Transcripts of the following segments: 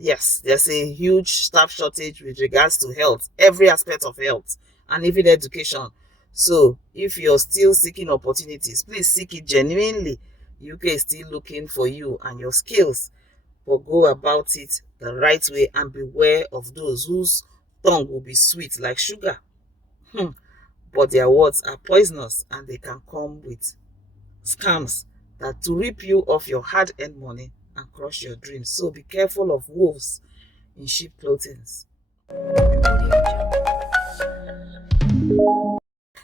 Yes, there's a huge staff shortage with regards to health, every aspect of health, and even education. So if you're still seeking opportunities, please seek it genuinely. UK is still looking for you and your skills, but go about it the right way and beware of those whose tongue will be sweet like sugar. But their words are poisonous and they can come with scams that to rip you of your hard-earned money and crush your dreams. So be careful of wolves in sheep clothing.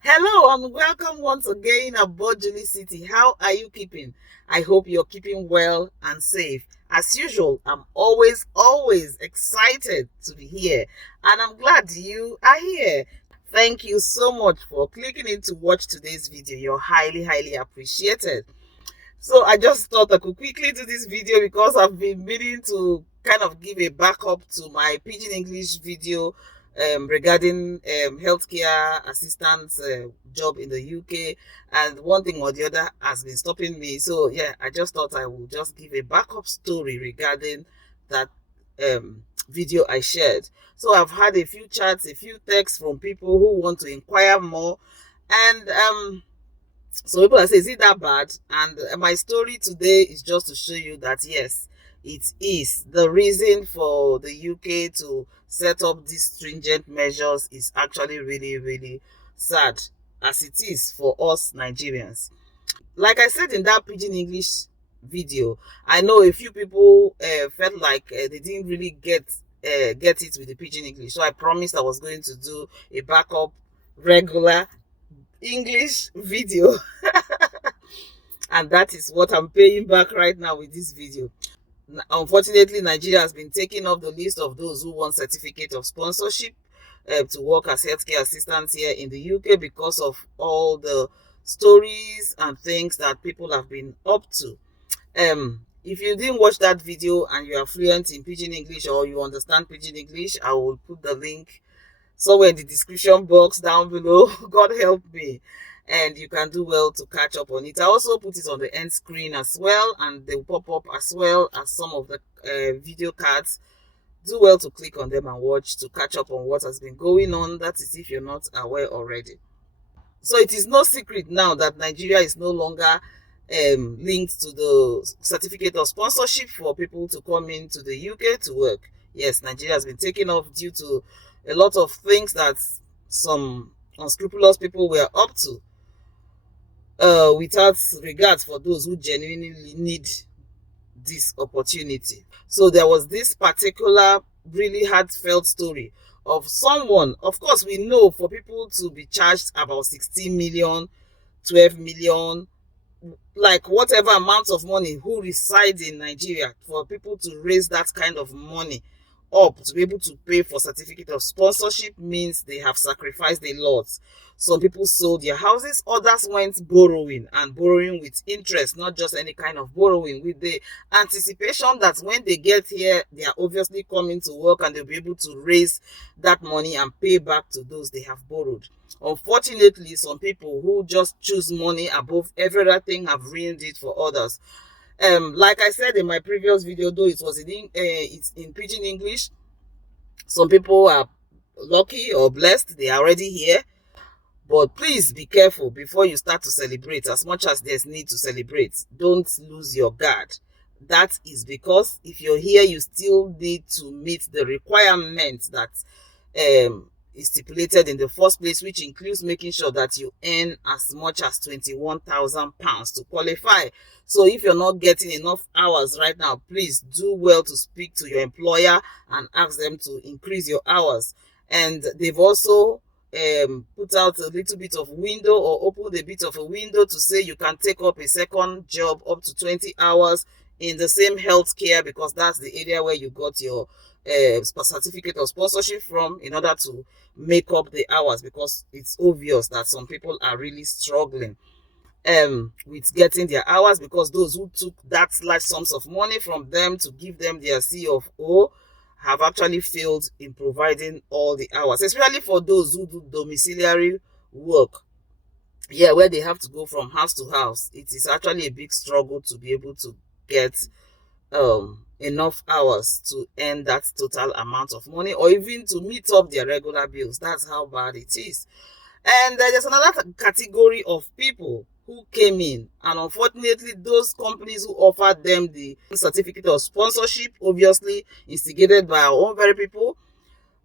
Hello and welcome once again aboard Juliecity. How are you keeping? I hope you're keeping well and safe. As usual, I'm always excited to be here, and I'm glad you are here. Thank you so much for clicking in to watch today's video. You're highly appreciated. So I just thought I could quickly do this video because I've been meaning to kind of give a backup to my Pidgin English video regarding healthcare assistance job in the UK, and one thing or the other has been stopping me. So yeah, I just thought I would just give a backup story regarding that video I shared. So I've had a few chats, a few texts from people who want to inquire more, and so people are saying, is it that bad? And my story today is just to show you that yes, it is. The reason for the UK to set up these stringent measures is actually really sad, as it is for us Nigerians. Like I said in that Pidgin English video, I know a few people felt like they didn't really get it with the Pidgin English. So I promised I was going to do a backup regular English video and that is what I'm paying back right now with this video. Unfortunately, Nigeria has been taken off the list of those who want certificate of sponsorship to work as healthcare assistants here in the UK because of all the stories and things that people have been up to. If you didn't watch that video and you are fluent in Pidgin English or you understand Pidgin English, I will put the link somewhere in the description box down below. God help me, and you can do well to catch up on it. I also put it on the end screen as well, and they will pop up as well as some of the video cards. Do well to click on them and watch to catch up on what has been going on. That is if you're not aware already. So it is no secret now that Nigeria is no longer linked to the certificate of sponsorship for people to come into the UK to work. Yes, Nigeria has been taken off due to a lot of things that some unscrupulous people were up to, without regard for those who genuinely need this opportunity. So there was this particular really heartfelt story of someone. Of course, we know for people to be charged about 16 million, 12 million, like whatever amount of money, who reside in Nigeria, for people to raise that kind of money up to be able to pay for certificate of sponsorship means they have sacrificed a lot. Some people sold their houses, others went borrowing, and borrowing with interest, not just any kind of borrowing, with the anticipation that when they get here, they are obviously coming to work and they'll be able to raise that money and pay back to those they have borrowed. Unfortunately, some people who just choose money above everything have ruined it for others. Like I said in my previous video, though it was it's in Pidgin English, some people are lucky or blessed, they are already here. But please be careful before you start to celebrate. As much as there's need to celebrate, don't lose your guard. That is because if you're here, you still need to meet the requirements that is stipulated in the first place, which includes making sure that you earn as much as £21,000 to qualify. So if you're not getting enough hours right now, please do well to speak to your employer and ask them to increase your hours. And they've also put out a little bit of window, or opened a bit of a window to say you can take up a second job up to 20 hours in the same healthcare, because that's the area where you got your certificate of sponsorship from, in order to make up the hours, because it's obvious that some people are really struggling with getting their hours, because those who took that large sums of money from them to give them their CFO have actually failed in providing all the hours, especially for those who do domiciliary work. Yeah, where they have to go from house to house. It is actually a big struggle to be able to get enough hours to earn that total amount of money, or even to meet up their regular bills. That's how bad it is. And there's another category of people who came in, and unfortunately those companies who offered them the certificate of sponsorship, obviously instigated by our own very people,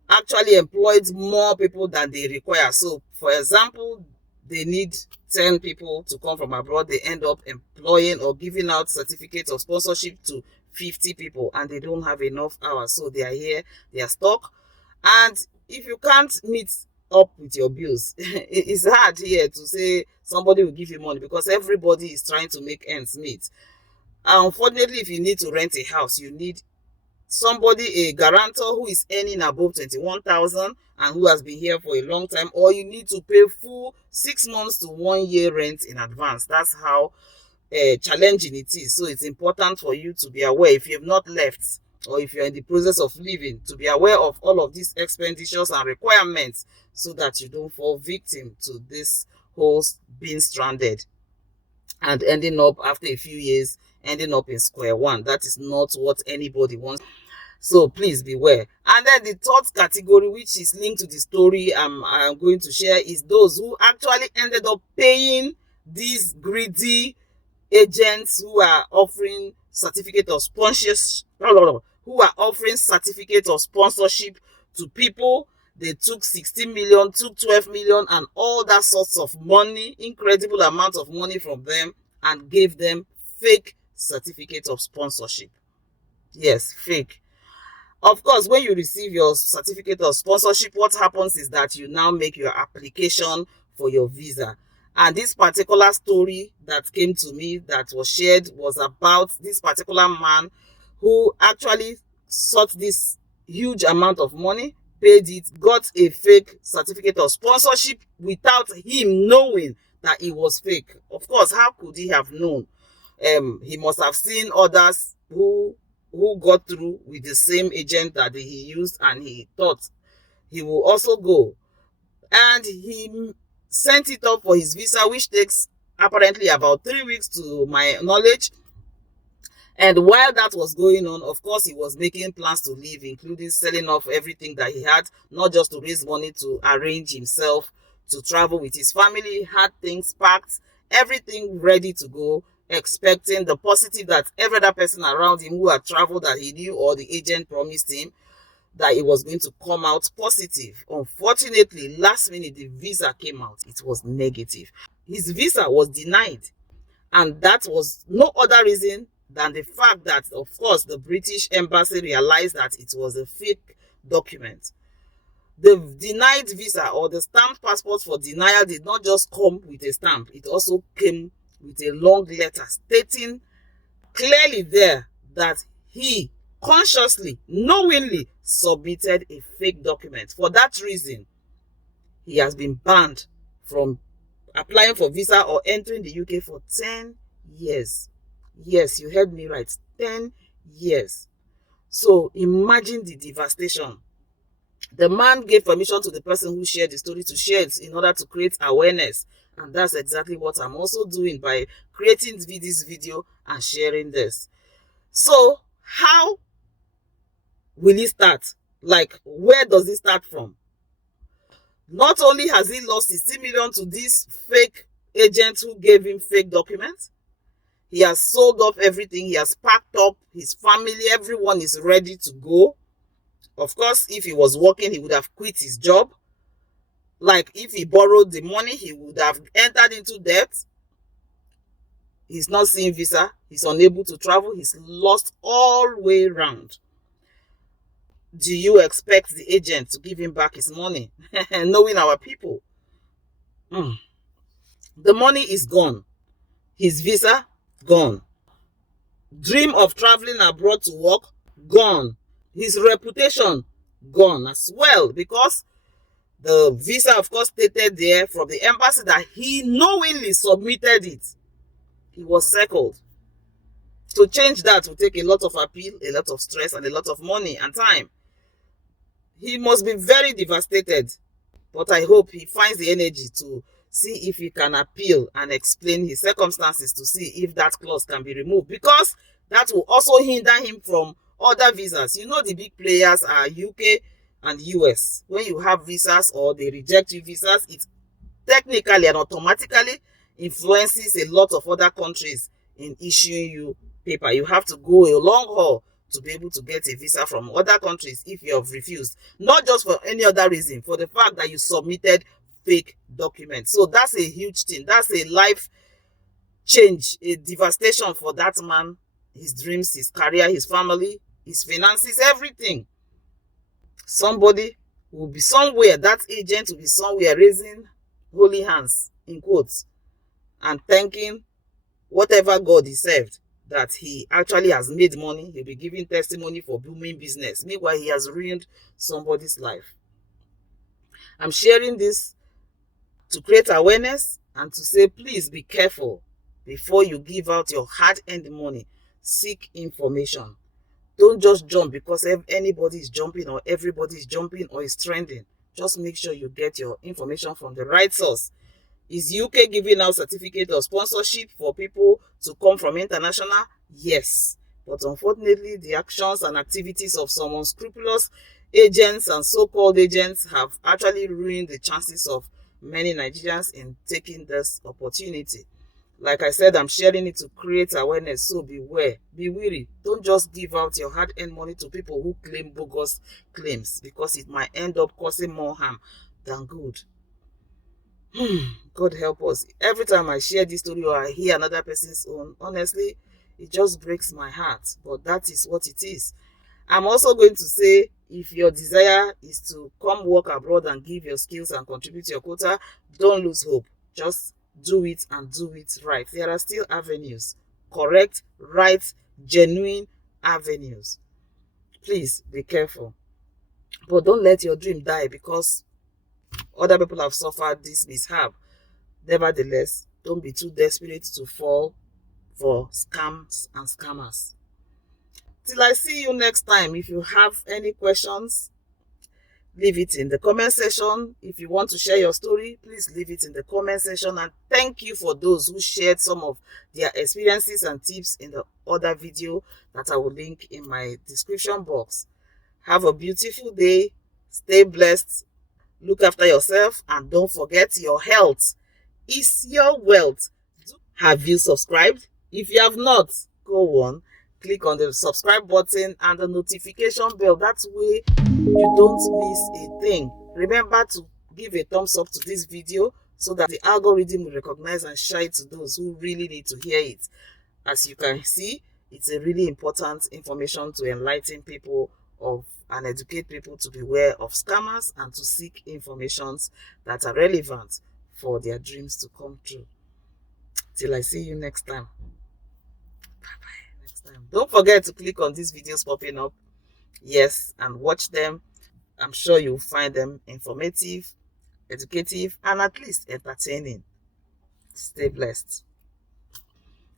actually employed more people than they require. So for example, they need 10 people to come from abroad. They end up employing or giving out certificates of sponsorship to 50 people, and they don't have enough hours. So they are here, they are stuck. And if you can't meet up with your bills, it's hard here to say somebody will give you money, because everybody is trying to make ends meet. Unfortunately, if you need to rent a house, you need somebody, a guarantor who is earning above 21,000 and who has been here for a long time, or you need to pay full 6 months to 1 year rent in advance. That's how challenging it is. So it's important for you to be aware, if you have not left or if you're in the process of leaving, to be aware of all of these expenditures and requirements, so that you don't fall victim to this whole being stranded and ending up after a few years ending up in square one. That is not what anybody wants. So please beware. And then the third category, which is linked to the story I'm going to share, is those who actually ended up paying these greedy agents who are offering certificate of sponsorship, to people. They took 16 million, took 12 million, and all that sorts of money, incredible amount of money from them, and gave them fake certificate of sponsorship. Yes, fake. Of course, when you receive your certificate of sponsorship, what happens is that you now make your application for your visa. And this particular story that came to me, that was shared, was about this particular man who actually sought this huge amount of money, paid it, got a fake certificate of sponsorship without him knowing that it was fake. Of course, how could he have known? He must have seen others who got through with the same agent that he used, and he thought he will also go. And he sent it up for his visa, which takes apparently about 3 weeks to my knowledge. And while that was going on, of course, he was making plans to leave, including selling off everything that he had, not just to raise money, to arrange himself to travel with his family. He had things packed, everything ready to go, expecting the positive that every other person around him who had traveled, that he knew or the agent promised him, that it was going to come out positive. Unfortunately, last minute, the visa came out. It was negative. His visa was denied. And that was no other reason than the fact that, of course, the British embassy realized that it was a fake document. The denied visa, or the stamped passport for denial, did not just come with a stamp. It also came with a long letter stating clearly there that he consciously, knowingly submitted a fake document. For that reason, he has been banned from applying for visa or entering the UK for 10 years. Yes, you heard me right. 10 years. So imagine the devastation. The man gave permission to the person who shared the story to share it in order to create awareness. And that's exactly what I'm also doing by creating this video and sharing this. So how will it start? Like, where does it start from? Not only has he lost 60 million to this fake agent who gave him fake documents, he has sold off everything. He has packed up his family. Everyone is ready to go. Of course, if he was working, he would have quit his job. Like, if he borrowed the money, he would have entered into debt. He's not seeing visa. He's unable to travel. He's lost all way round. Do you expect the agent to give him back his money? Knowing our people. The money is gone. His visa, gone. Dream of traveling abroad to work, gone. His reputation, gone as well, because the visa, of course, stated there from the embassy that he knowingly submitted it. He was circled. To change that will take a lot of appeal, a lot of stress, and a lot of money and time. He must be very devastated, but I hope he finds the energy to see if he can appeal and explain his circumstances, to see if that clause can be removed, because that will also hinder him from other visas. You know the big players are UK and US. When you have visas or they reject you visas, it technically and automatically influences a lot of other countries in issuing you paper. You have to go a long haul to be able to get a visa from other countries if you have refused. Not just for any other reason, for the fact that you submitted fake documents. So that's a huge thing. That's a life change, a devastation for that man, his dreams, his career, his family, his finances, everything. Somebody will be somewhere, that agent will be somewhere raising holy hands, in quotes, and thanking whatever God he served that he actually has made money. He'll be giving testimony for booming business. Meanwhile, he has ruined somebody's life. I'm sharing this to create awareness and to say, please be careful before you give out your hard-earned money. Seek information. Don't just jump because anybody is jumping or everybody is jumping or is trending. Just make sure you get your information from the right source. Is UK giving out certificate of sponsorship for people to come from international? Yes. But unfortunately, the actions and activities of some unscrupulous agents and so-called agents have actually ruined the chances of many Nigerians in taking this opportunity. Like I said, I'm sharing it to create awareness, so beware, be wary. Don't just give out your hard-earned money to people who claim bogus claims, because it might end up causing more harm than good. God help us. Every time I share this story or I hear another person's own, honestly, it just breaks my heart. But that is what it is. I'm also going to say, if your desire is to come work abroad and give your skills and contribute to your quota, don't lose hope. Just do it and do it right. There are still avenues. Correct, right, genuine avenues. Please be careful. But don't let your dream die because other people have suffered this mishap. Nevertheless, don't be too desperate to fall for scams and scammers. Till I see you next time, if you have any questions, leave it in the comment section. If you want to share your story, please leave it in the comment section. And thank you for those who shared some of their experiences and tips in the other video that I will link in my description box. Have a beautiful day. Stay blessed. Look after yourself. And don't forget, your health is your wealth. Have you subscribed? If you have not, go on. Click on the subscribe button and the notification bell. That way you don't miss a thing. Remember to give a thumbs up to this video so that the algorithm will recognize and share it to those who really need to hear it. As you can see, it's a really important information to enlighten people and educate people to beware of scammers and to seek informations that are relevant for their dreams to come true. Till I see you next time. Bye-bye. Next time. Don't forget to click on these videos popping up. Yes, and watch them. I'm sure you'll find them informative, educative, and at least entertaining. Stay blessed.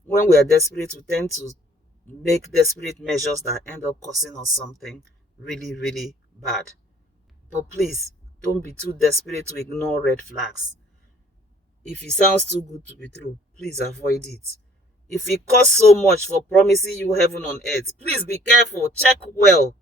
When we are desperate, we tend to make desperate measures that end up causing us something really, really bad. But please, don't be too desperate to ignore red flags. If it sounds too good to be true, please avoid it. If it costs so much for promising you heaven on earth, please be careful. Check well.